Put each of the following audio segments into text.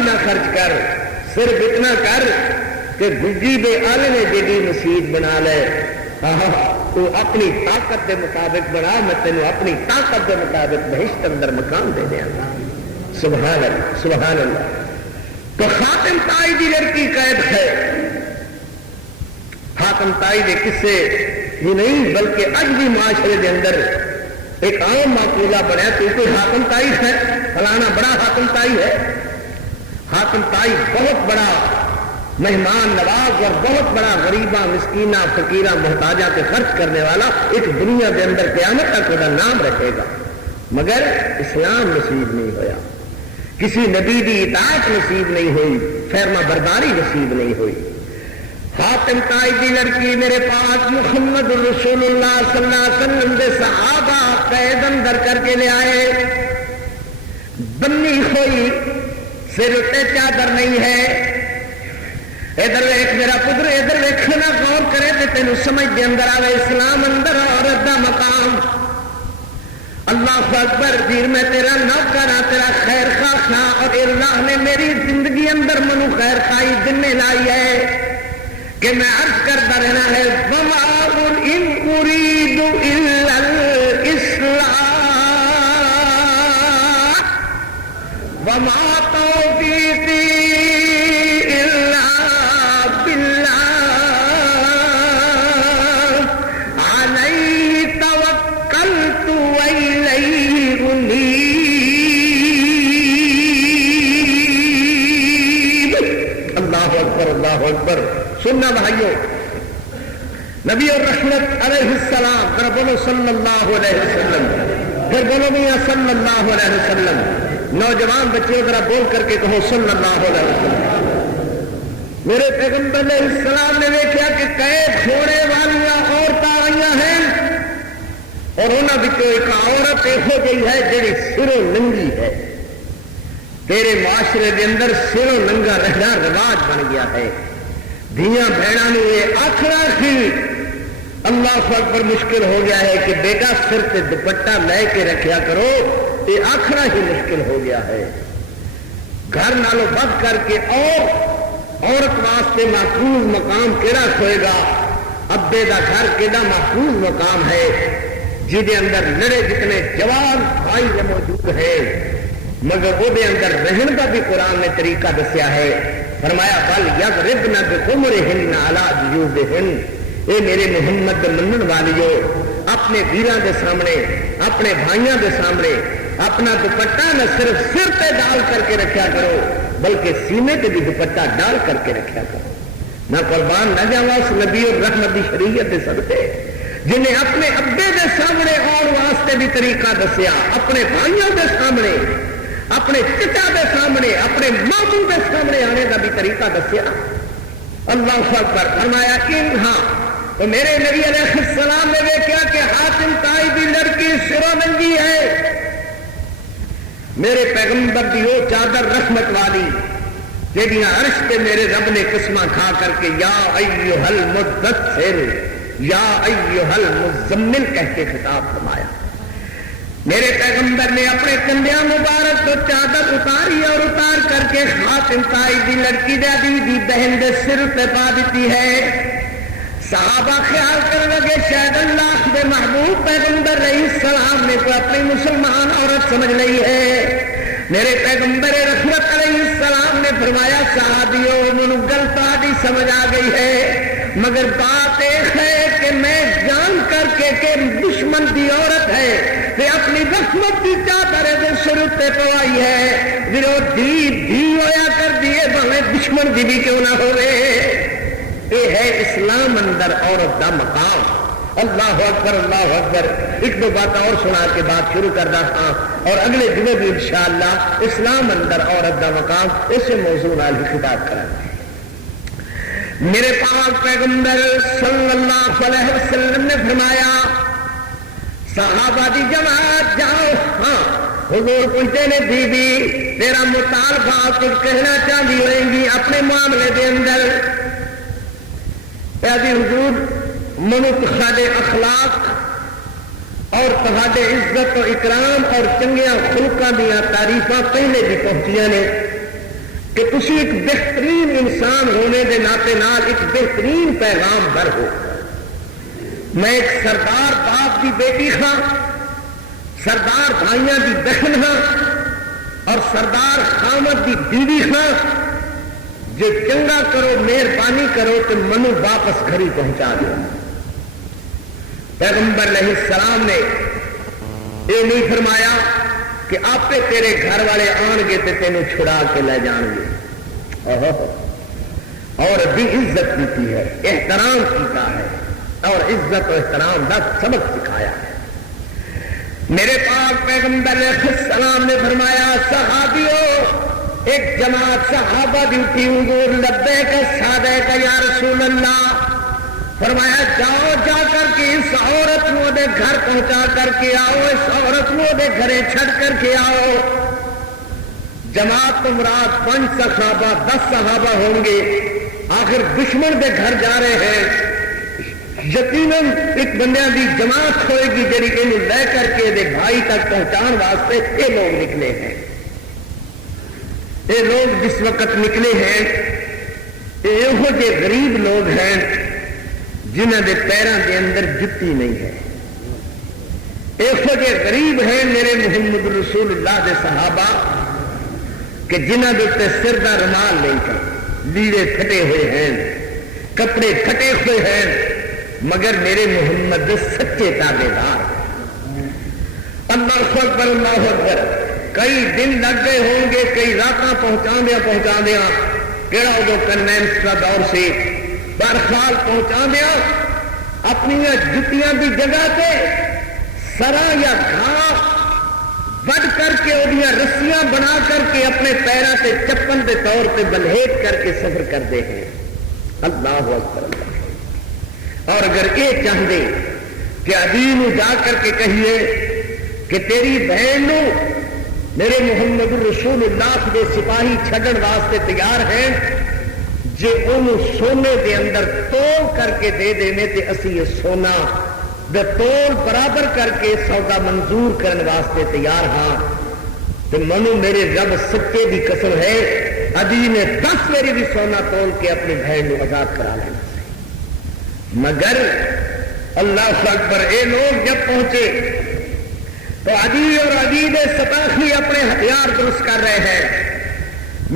بھی نہ خرچ کر، صرف اتنا کر کہ گجی بے آلے نے جیڑی مسیت بنا لے، تو اپنی طاقت کے مطابق بنا، میں تینوں اپنی طاقت کے مطابق بہشت اندر مقام دے دیا گا۔ سبحان اللہ سبحان اللہ۔ تو حاتم طائی دی لڑکی قید ہے۔ حاتم طائی کے قصے ہی نہیں بلکہ اج بھی معاشرے کے اندر ایک عام معقولہ بنیا، تو کوئی حاتم طائی ہے، فلانا بڑا حاتم طائی ہے۔ حاتم طائی بہت بڑا مہمان نواز اور بہت بڑا غریباں مسکینہ فقیرہ محتاجہ کے خرچ کرنے والا ایک دنیا کے اندر قیامت تک وہ نام رکھے گا، مگر اسلام نصیب نہیں ہویا، کسی نبی دی اطاعت نصیب نہیں ہوئی، فرما برداری نصیب نہیں ہوئی۔ حاتم طائی دی لڑکی میرے پاس محمد رسول اللہ صلی اللہ علیہ وسلم دے صحابہ قید اندر کر کے لے آئے، بنی ہوئی، سر اتے چادر نہیں ہے۔ ادھر ویکھ میرا پتر، ادھر ویکھنا غور کرے تے تینوں سمجھ دے اندر آوے اسلام اندر عورت دا مقام۔ اللہ اکبر، ویر میں تیرا نوکر ہاں، تیرا خیر خواہ ہاں، اور اللہ نے میری زندگی اندر منو خیر خواہی دن میں لائی ہے کہ میں عرض کرتا رہنا ہے وَمَا إِنْ أُرِيدُ إِلَّا الْإِصْلَاحَ وَمَا تَوْفِيقِي إِلَّا بِاللَّهِ عَلَيْهِ تَوَكَّلْتُ وَإِلَيْهِ أُنِيبُ۔ اللہ اکبر اللہ اکبر۔ سننا بھائیو، نبی اور رحمت علیہ السلام، ذرا بولو صلی اللہ علیہ وسلم، پھر بولو میاں صلی اللہ علیہ وسلم۔ نوجوان بچے ذرا بول کر کے کہو صلی اللہ علیہ وسلم۔ میرے پیغمبر علیہ السلام نے دیکھا کہ قید ہونے والی عورتیں آئی ہیں، اور انہوں نے ایک عورت یہو جی ہے جی سروں ننگی ہے۔ تیرے معاشرے کے اندر سروں ننگا رہنا رواج بن گیا ہے۔ دھیاں بہنوں نے یہ آخنا ہی اللہ اکبر مشکل ہو گیا ہے کہ بیٹا سر سے دوپٹہ لے کے رکھیا کرو، یہ آخنا ہی مشکل ہو گیا ہے۔ گھر نالوں بد کر کے اور عورت واسطے محفوظ مقام کیڑا کھوئے گا؟ ابے دا گھر کیڑا محفوظ مقام ہے جہدے اندر لڑے جتنے جوان بھائی موجود ہے، مگر وہ دے اندر رہن کا بھی قرآن نے طریقہ دسیا ہے۔ فرمایا بل یضربن بخمرہن علی جیوبہن، اے میرے محمد منن والیو، اپنے ویراں دے سامنے، اپنے بھائیاں دے سامنے اپنا دوپٹہ نہ صرف سر پہ ڈال کر کے رکھیا کرو بلکہ سینے پہ بھی دوپٹہ ڈال کر کے رکھیا کرو۔ نہ قربان نہ جاوا اس نبی اور رحمت دی شریعت دے صدقے جنہیں اپنے ابے دے سامنے اور واسطے بھی طریقہ دسیا، اپنے بھائیوں دے سامنے، اپنے چچا دے سامنے، اپنے ماموں دے سامنے آنے کا بھی طریقہ دسیا۔ اللہ اکبر۔ فرمایا کہ ہاں، تو میرے نبی علیہ السلام نے دیکھا کہ حاتم طائی دی لڑکی سروں ننگی ہے، میرے پیغمبر دی وہ چادر رحمت والی جہاں عرش پہ میرے رب نے قسماں کھا کر کے یا ایھا المدثر یا ایھا المزمل کہہ کے خطاب فرمایا۔ میرے پیغمبر نے اپنے کندھیاں مبارک تو چادر اتاری اور اتار کر کے حاتم طائی دی لڑکی دی بہن دے سر پہ پا دیتی ہے۔ صحابہ خیال کرنے لگے شاید اللہ دے محبوب پیغمبر علیہ السلام نے کوئی اپنی مسلمان عورت سمجھ لی ہے۔ میرے پیغمبر رحمت علیہ السلام نے فرمایا صحابیوں منو گل تہاڈی سمجھ آ گئی ہے، مگر بات ایک ہے کہ میں جان کر کے کہ دشمن دی عورت ہے تے اپنی رحمت کی چادر دے سر تے پوائی ہے، دھی ہویا کر دیے بھاویں دشمن دی بھی کیوں نہ ہوئے۔ یہ ہے اسلام اندر عورت دا مقام۔ اللہ اکبر اللہ اکبر۔ ایک دو بات اور سنا کے بات شروع کرتا ہاں، اور اگلے دنوں بھی انشاءاللہ اسلام اندر عورت دا مقام اس موضوع نال ہی خطاب کریں گے۔ میرے پاک پیغمبر صلی اللہ علیہ وسلم نے فرمایا صحابہ دی جماعت جاؤ، ہاں حضور پوچھتے نے بی بی تیرا مطالبہ کچھ کہنا چاہتی ہوئے گی اپنے معاملے دے اندر؟ حضور منت ساڈے اخلاق اور تہاڈے عزت و اکرام اور چنگیاں خلقاں دیاں تعریفاں پہلے بھی پہنچیاں نے، تسی ایک بہترین انسان ہونے دے ناطے نال ایک بہترین پیغام در ہو. میں ایک سردار باپ دی بیٹی ہاں، سردار بھائیاں دی بہن ہاں اور سردار خامد دی بیوی ہاں. جو چنگا کرو مہربانی کرو تو منو واپس گھری پہنچا دو. پیغمبر علیہ السلام نے یہ نہیں فرمایا کہ آپ تیرے گھر والے آن گے تو تینوں چھڑا کے لے جان گے. اور بھی عزت کی ہے، احترام کیتا ہے اور عزت و احترام کا سبق سکھایا ہے. میرے پاک پیغمبر علیہ السلام نے فرمایا صحابیوں، ایک جماعت صحابہ دی اٹھی حضور لبیک صادق یا رسول اللہ. فرمایا جاؤ جا کر کے اس عورت کو دے گھر پہنچا کر کے آؤ، اس عورت کو دے گھرے چھڑ کر کے آؤ. جماعت مراد 5 صحابہ 10 صحابہ ہوں گے. آخر دشمن دے گھر جا رہے ہیں، یقیناً ایک بندیاں دی جماعت ہوئے گی جڑی انہوں لے کر کے دے بھائی تک پہنچان واسطے یہ لوگ نکلے ہیں. یہ لوگ جس وقت نکلے ہیں یہ جے غریب لوگ ہیں جنہ دے پیروں کے اندر جتی نہیں ہے. یہ غریب ہیں میرے محمد رسول اللہ دے صحابہ کہ جنہ دے سر کا رومال نہیں تھا، لیڑے پھٹے ہوئے ہیں، کپڑے پھٹے ہوئے ہیں، مگر میرے محمد دے سچے تابے دار. اللہ اکبر اللہ اکبر. کئی دن لگ گئے ہوں گے، کئی راتاں پہنچا دیا کہڑا ادو کنوینس کا دور سے برخال پہنچا دیا اپنی جتیاں دی جگہ تے سرا یا گھاس بڑھ کر کے وہ رسیاں بنا کر کے اپنے پیروں سے چپن کے طور پہ بلہیٹ کر کے سفر کرتے ہیں. اللہ اکبر اللہ. اور اگر یہ چاہتے کہ ابھی جا کر کے کہیے کہ تیری بہن نو میرے محمد رسول اللہ کے سپاہی چھڈن واسطے تیار ہیں، جے انہوں سونے دے اندر تول کر کے دے دینے تے اسی یہ سونا دے تول برابر کر کے سودا منظور کرنے واسطے تیار ہاں. تو منو میرے رب سچے دی قسم ہے ابھی نے 10 میری بھی سونا تول کے اپنی بہن کو آزاد کرا لینا. مگر اللہ اکبر اے لوگ جب پہنچے تو عدی اور عدی دے سپاہی اپنے ہتھیار درست کر رہے ہیں.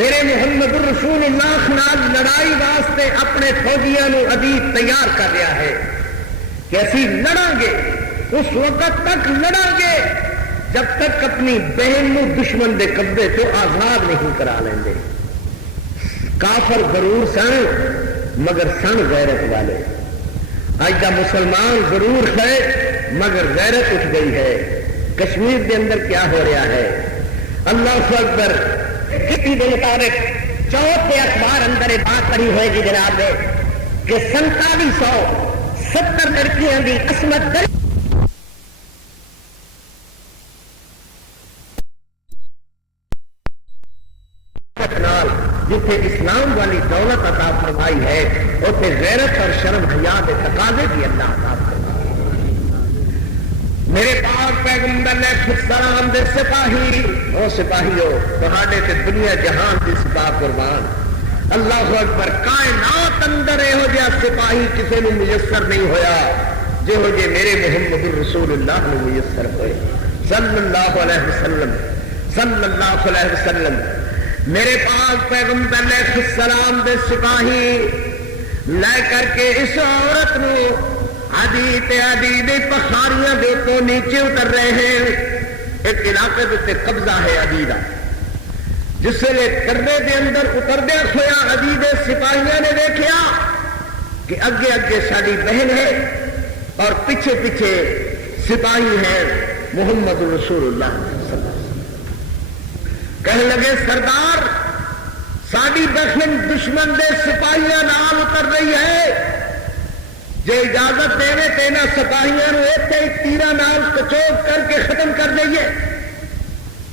میرے محمد رسول اللہ نال لڑائی واسطے اپنے فوجیاں نو عدی تیار کر رہا ہے کہ اسی لڑاں گے، اس وقت تک لڑاں گے جب تک اپنی بہن نو دشمن دے قبضے تو آزاد نہیں کرا لیں گے. کافر ضرور سن مگر سن غیرت والے. آج کا مسلمان ضرور ہے مگر غیرت اٹھ گئی ہے. کشمیر کے اندر کیا ہو رہا ہے اللہ اکبر. کسی کے مطابق 4 اخبار اندر یہ بات پڑھی ہوئے گی جناب نے کہ 4770 لڑکیاں دی عصمت جتنے اسلام والی دولت عطا فرمائی ہے اتنے غیرت اور شرم حیا کے تقاضے بھی اللہ عطا فرمائی. میرے پاک پیغمبر علیہ السلام دے سپاہی او سپاہیو تہاڈے تے دنیا جہان دی سپاہ قربان. اللہ اکبر. کائنات اندر یہو جہا سپاہی کسی نے میسر نہیں ہویا جہو جے میرے محمد رسول اللہ نے میسر ہوئے صلی اللہ علیہ وسلم صلی اللہ علیہ وسلم. میرے پاک پیغمبر علیہ السلام دے سپاہی لے کر کے اس عورت نے عدی تے عدی دے پخاریاں دے تو نیچے اتر رہے ہیں. ایک علاقے دے قبضہ ہے عدی دا. جس نے کرنے دے اندر اتردے ہویا عدی دے سپاہیاں نے دیکھیا کہ اگے اگے ساری بہن ہے اور پیچھے پیچھے سپاہی ہیں محمد رسول اللہ صلی اللہ علیہ وسلم. کہنے لگے سردار ساری بہن دشمن دے سپاہیاں نال اتر رہی ہے، جے اجازت دے تینا سپاہیاں اتنے تیرا نال کچوک کر کے ختم کر دئیے.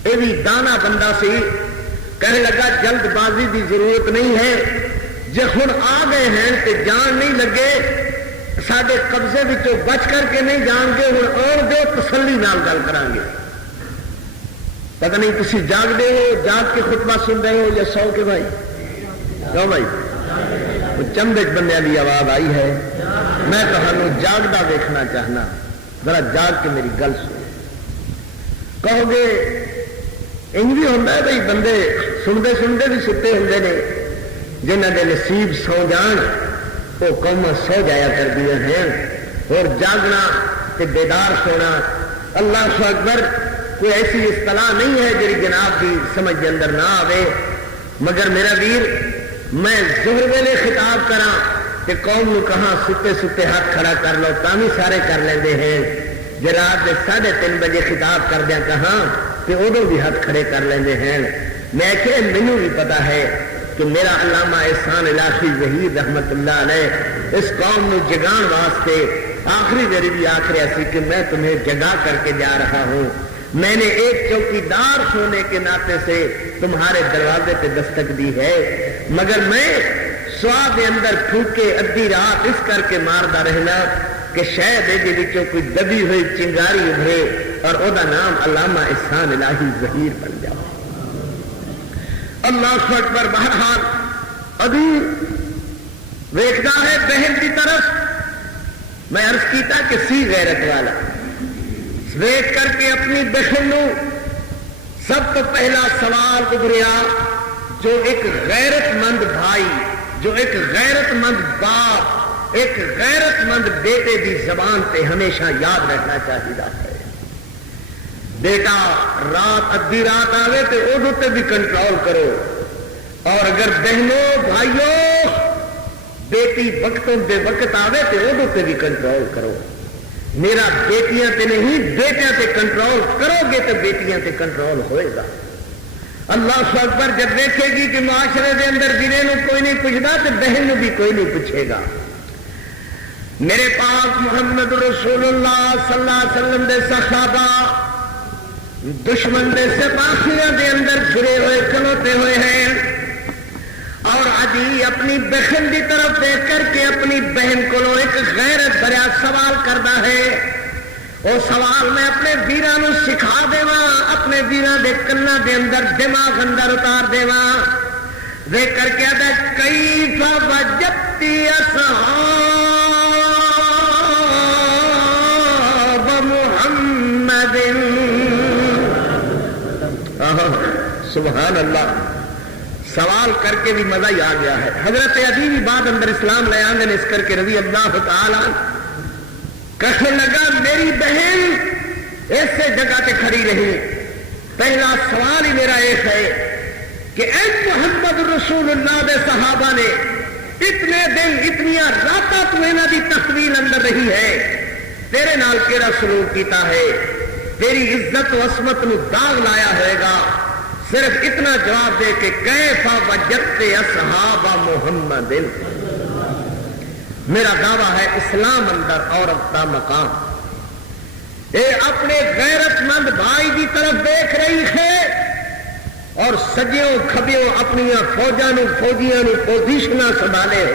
یہ بھی دانا بندہ سی. کہنے لگا جلد بازی کی ضرورت نہیں ہے، جے ہن آ گئے ہیں تو جان نہیں لگے سارے قبضے وچوں بچ کر کے نہیں جان گے، ہن آن دو تسلی نال گل کران گے. پتہ نہیں تسی جاگ دے ہو جاگ کے خطبہ سن رہے ہو یا سو کے بھائی کیوں بھائی وہ چندے بندے کی آواز آئی ہے. میں تمہیں جاگتا دیکھنا چاہنا, ذرا جاگ کے میری گل سن. کہو گے انج بھی ہوتا ہے بھائی بندے سنتے سنتے بھی ستے ہوتے ہیں, جنہ کے نصیب سو جان وہ قوم سو جایا کر دیا ہیں. اور جاگنا تے بیدار سونا اللہ اکبر کوئی ایسی اصطلاح نہیں ہے جی جناب کی سمجھ کے اندر نہ آئے. مگر میرا ویر میں ظہر ویلے خطاب کرا کہ قوم نو کہاں ستے ستے ہاتھ کھڑا کر لو تامی سارے کر لیندے ہیں. جی رات کے 3:30 بجے خطاب کردیا کہاں کہ ادو بھی ہاتھ کھڑے کر لیندے ہیں. میں کہ مینوں بھی پتا ہے کہ میرا علامہ احسان الہی ظہیر رحمت اللہ علیہ اس قوم نو جگان واسطے آخری دیر بھی آخر سی کہ میں تمہیں جگا کر کے جا رہا ہوں. میں نے ایک چوکیدار ہونے کے ناطے سے تمہارے دروازے پہ دستک دی ہے, مگر میں سواد اندر پھوکے ادھی رات اس کر کے ماردا رہنا کہ شاید یہ کوئی دبی ہوئی چنگاری ابھرے اور او دا نام علامہ احسان الہی ظہیر بن جائے. اللہ اکبر. بہرحال ابھی ویکھدا ہے بہن کی طرف. میں عرض کیتا کہ سی غیرت والا ویکھ کر کے اپنی بہن نو سب تو پہلا سوال ابھریا جو ایک غیرت مند بھائی, جو ایک غیرت مند باپ, ایک غیرت مند بیٹے کی زبان پہ ہمیشہ یاد رکھنا چاہیے ہے. بیٹا رات ادھی رات آئے تو ادو تے بھی کنٹرول کرو, اور اگر بہنوں بھائیوں بیٹی وقتوں بے وقت آئے تو ادو تے بھی کنٹرول کرو. میرا بیٹیاں تے نہیں بیٹیاں تے کنٹرول کرو گے تو بیٹیاں تے کنٹرول ہوئے گا. اللہ اکبر. جب دیکھے گی کہ معاشرے دے اندر جنہیں نو کوئی نہیں پوچھتا تو بہن نو بھی کوئی نہیں پوچھے گا. میرے پاک محمد رسول اللہ صلی اللہ علیہ وسلم دے صحابہ دشمن دے سپاہیاں دے اندر گھرے ہوئے کھلوتے ہوئے ہیں, اور عدی اپنی بہن کی طرف دیکھ کر کے اپنی بہن کو ایک غیرت بھرا سوال کرتا ہے. وہ سوال میں اپنے ویران سکھا دیواں, اپنے ویران دے کنا دے اندر دماغ اندر اتار دیواں. دیکھ کر کے آتا ہے کیف وجدتی اصحاب محمد. سبحان اللہ. سوال کر کے بھی مزہ ہی آ گیا ہے. حضرت عدی بھی بعد اندر اسلام لے آندے اس کر کے رضی اللہ تعالی کہنے لگا میری بہن ایسے جگہ پہ کھڑی رہی. پہلا سوال ہی میرا ایک ہے کہ اے محمد رسول اللہ دے صحابہ نے اتنے دن اتنی راتاں تو انہاں دی تحویل اندر رہی ہے, تیرے نال کیڑا سلوک کیتا ہے, تیری عزت و عصمت نو داغ لایا ہوئے گا. صرف اتنا جواب دے کہ کیف وجدت اصحاب محمد. میرا دعویٰ ہے اسلام اندر عورت کا مقام. اے اپنے غیرت مند بھائی کی طرف دیکھ رہی ہے اور سجیوں کھبیوں اپنی فوجیاں پوزیشن سنبھالے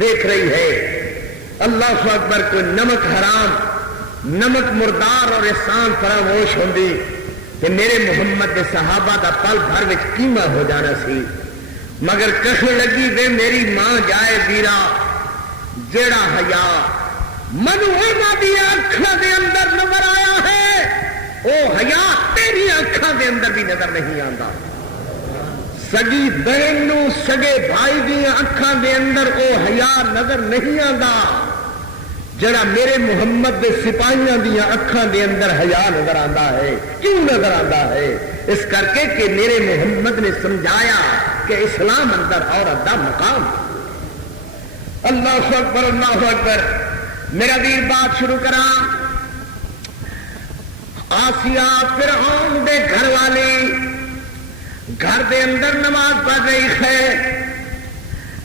دیکھ رہی ہے. اللہ اکبر. کوئی نمک حرام نمک مردار اور احسان فراموش ہوندی کہ میرے محمد کے صحابہ دا پل بھر وچ کیما ہو جانا سی. مگر کہنے لگی وے میری ماں جائے ویرا جیڑا حیا منو انہاں دی اکھاں دے اندر نظر آیا ہے او حیا تیری اکھاں دے اندر بھی نظر نہیں آندا. سگی بہن نو سگے بھائی دی اکھاں دے اندر او حیا نظر نہیں آندا جڑا میرے محمد دے سپاہیاں دیا اکھاں دے اندر حیا نظر آندا ہے. کیوں نظر آندا ہے؟ اس کر کے کہ میرے محمد نے سمجھایا کہ اسلام اندر عورت دا مقام. اللہ اکبر اللہ اکبر. میرا ویر بات شروع کرا. آسیہ فرعون دے گھر والی گھر دے اندر نماز پڑھ رہی ہے.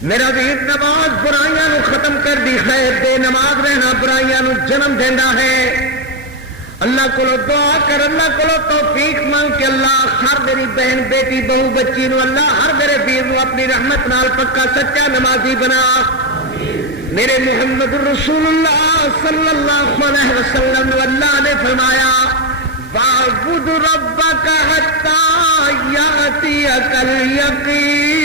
میرا ویر نماز برائیاں نو ختم کر دی ہے. بے نماز رہنا برائیاں نو جنم دینا ہے. اللہ کو دعا کر, اللہ کو توفیق مانگ کہ اللہ ہر میری بہن بیٹی بہو بچی نو اللہ ہر میرے ویر نو اپنی رحمت نال پکا سچا نمازی بنا. میرے محمد رسول اللہ صلی اللہ علیہ وسلم اللہ نے فرمایا وَاعْبُدْ رَبَّكَ حَتَّى يَأْتِيَكَ الْيَقِينُ.